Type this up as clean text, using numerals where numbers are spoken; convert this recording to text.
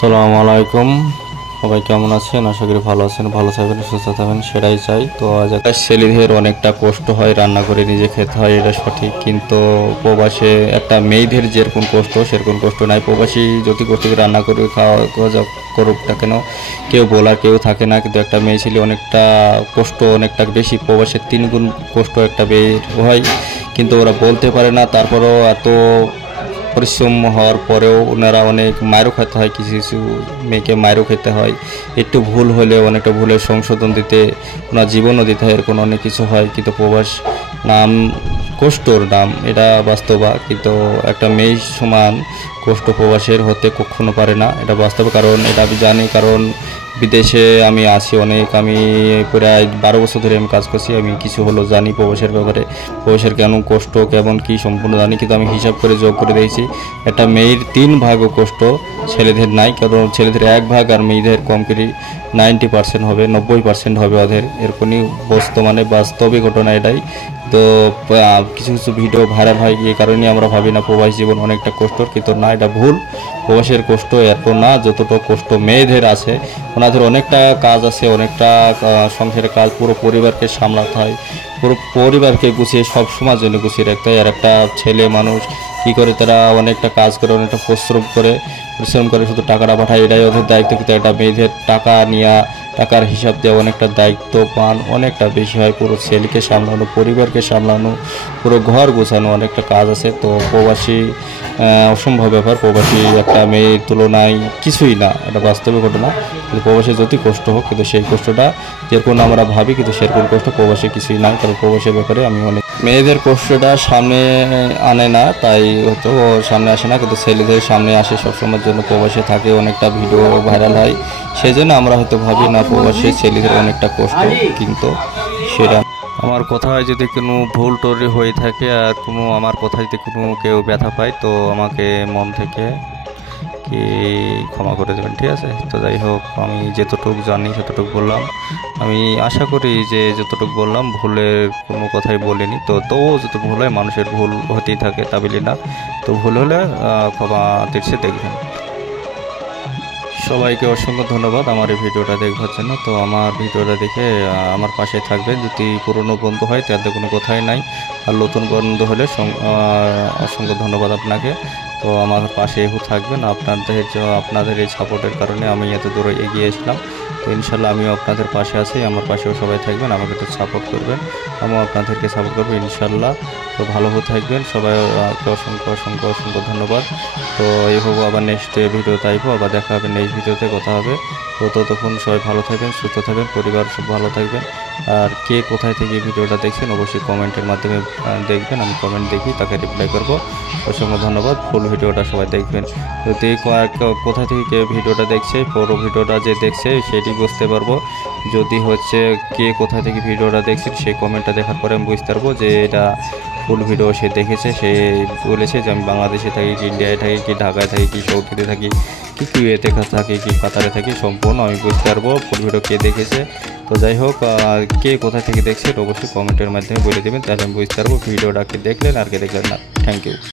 আসসালামু আলাইকুম। সবাই কেমন আছেন? আশা করি ভালো আছেন, ভালো থাকবেন, সুস্থ থাকবেন, সেটাই চাই। তো আজ একটা ছেলেদের অনেকটা কষ্ট হয়, রান্না করে নিজে খেতে হয়, এটা সঠিক। কিন্তু প্রবাসে একটা মেয়েদের যেরকম কষ্ট সেরকম কষ্ট নাই। প্রবাসী যত কষ্ট করে রান্না করে খাওয়া করুক না কেন, কেউ বলার কেউ থাকে না। কিন্তু একটা মেয়ে ছেলে অনেকটা কষ্ট, অনেকটা বেশি, প্রবাসের 3 গুণ কষ্ট একটা মেয়ের হয়, কিন্তু ওরা বলতে পারে না। তারপরেও এত পরিশ্রম হওয়ার পরেও ওনারা অনেক মায়েরও খেতে হয়, কিছু কিছু মেয়েকে মায়েরও খেতে হয়। একটু ভুল হলে অনেকটা ভুলের সংশোধন দিতে ওনার জীবনও দিতে হয়, এরকম অনেক কিছু হয়। কিন্তু প্রবাস নাম কষ্টর নাম, এটা বাস্তবা। কিন্তু একটা মেয়ে সমান কষ্ট প্রবাসের হতে কখনো পারে না, এটা বাস্তব। কারণ এটা আমি জানি, কারণ বিদেশে আমি আছি অনেক, আমি প্রায় 12 বছর ধরে আমি কাজ করছি। আমি কিছু হলো জানি প্রবাসের ব্যাপারে, প্রবাসের কেমন কষ্ট কেমন কি সম্পূর্ণ জানি। কিন্তু আমি হিসাব করে যোগ করে দিয়েছি, একটা মেয়ের 3 ভাগও কষ্ট ছেলেদের নাই। কারণ ছেলেদের 1 ভাগ আর মেয়েদের কম করে 90% হবে, 90% হবে ওদের। এরকমই বর্তমানে বাস্তবিক ঘটনা এটাই। তো কিছু কিছু ভিডিও ভাইরাল হয়, এই কারণে আমরা ভাবি না প্রবাসী জীবন অনেকটা কষ্টর, কিন্তু না, এটা ভুল। প্রবাসের কষ্ট এত না যতটা কষ্ট মেয়েদের আছে। ওনাদের অনেকটা কাজ আছে, অনেকটা সংসারের কাজ, পুরো পরিবারকে সামলাতে হয়, পুরো পরিবারকে গুছিয়ে সব সময়ের জন্য গুছিয়ে রাখতে হয়। আর একটা ছেলে মানুষ কী করে, তারা অনেকটা কাজ করে, অনেকটা পরিশ্রম করে শুধু টাকাটা পাঠায়, এটাই ওদের দায়িত্ব। কিন্তু একটা মেয়েদের টাকা নেওয়া, টাকার হিসাব দেওয়া অনেকটা দায়িত্ববান, অনেকটা বেশি হয়। পুরো ছেলেকে সামলানো, পরিবারকে সামলানো, পুরো ঘর গোছানো, অনেকটা কাজ আছে। তো প্রবাসী অসম্ভব ব্যাপার, প্রবাসী একটা মেয়ের তুলনায় কিছুই না, এটা বাস্তবিক ঘটনা। কিন্তু প্রবাসী যতই কষ্ট হোক, কিন্তু সেই কষ্টটা যেরকম আমরা ভাবি, কিন্তু সেরকম কষ্ট প্রবাসী কিছুই নাই। কারণ প্রবাসীর ব্যাপারে আমি অনেক মেয়েদের কষ্টটা সামনে আনে না, তাই হয়তো সামনে আসে না, কিন্তু ছেলেদের সামনে আসে সবসময়ের জন্য। প্রবাসে থাকে, অনেকটা ভিডিও ভাইরাল হয়, সেই জন্য আমরা হয়তো ভাবি না প্রবাসী ছেলেদের অনেকটা কষ্ট, কিন্তু সেটা আমার কথায় যদি কোনো ভুল টরি হয়ে থাকে আর কোনো আমার কথায় যদি কোনো কেউ ব্যথা পায়, তো আমাকে মন থেকে কি ক্ষমা করে দেবেন, ঠিক আছে? তো যাই হোক, আমি যতটুকু জানি সেতটুকু বললাম। আমি আশা করি যে যতটুকু বললাম ভুলের কোনো কথাই বলিনি। তো তবুও যত ভুল হয়, মানুষের ভুল হতেই থাকে, তা বলি না। তো ভুল হলে ক্ষমা দৃষ্টিতে দেখবেন। সবাইকে অসংখ্য ধন্যবাদ আমার এই ভিডিওটা দেখবার জন্য। তো আমার ভিডিওটা দেখে আমার পাশে থাকবেন। যদি পুরনো বন্ধু হয় তাতে কোনো কথাই নাই, আর নতুন বন্ধু হলে অসংখ্য ধন্যবাদ আপনাকে। তো আমার পাশে থাকবেন। আপনাদের এই সাপোর্টের কারণে আমি এত দূরে এগিয়ে এসলাম। তো ইনশাল্লাহ আমিও আপনাদের পাশে আছি, আমার পাশেও সবাই থাকবেন, আমাকে একটু সাপোর্ট করবেন, আমিও আপনাদেরকে সাপোর্ট করবো ইনশাল্লাহ। তো ভালো থাকবেন সবাই, অসংখ্য অসংখ্য অসংখ্য ধন্যবাদ। তো এইভাবে আবার নেক্সট ভিডিওতে আইবো, আবার দেখা হবে, নেক্সট ভিডিওতে কথা হবে। তো ততক্ষণ সবাই ভালো থাকবেন, সুস্থ থাকবেন, পরিবার সব ভালো থাকবেন। আর কে কোথায় থেকে ভিডিওটা দেখছেন অবশ্যই কমেন্টের মাধ্যমে দেখবেন, আমি কমেন্ট দেখি তাকে রিপ্লাই করবো। অসংখ্য ধন্যবাদ। ফুল ভিডিওটা সবাই দেখবেন। যদি কোথা থেকে কে ভিডিওটা দেখছে, পুরো ভিডিওটা যে দেখছে সেটি বুঝতে পারবো। যদি হচ্ছে কে কোথা থেকে ভিডিওটা দেখছেন, সেই কমেন্টটা দেখার পরে আমি বুঝতে পারবো যে এটা ফুল ভিডিও সে দেখেছে। সে বলেছে যে আমি বাংলাদেশে থাকি, কি ইন্ডিয়ায় থাকি, কি ঢাকায় থাকি, কি সৌদিতে থাকি, কি কুয়েতে থাকি, কি কাতারে থাকি, সম্পূর্ণ আমি বুঝতে পারবো ফুল ভিডিও কে দেখেছে। তো যাই হোক, কে কোথা থেকে দেখছে অবশ্যই কমেন্টের মাধ্যমে বলে দেবেন, তাহলে আমি বুঝতে পারবো ভিডিওটা কে দেখলেন আর কে দেখলেন না। Thank you.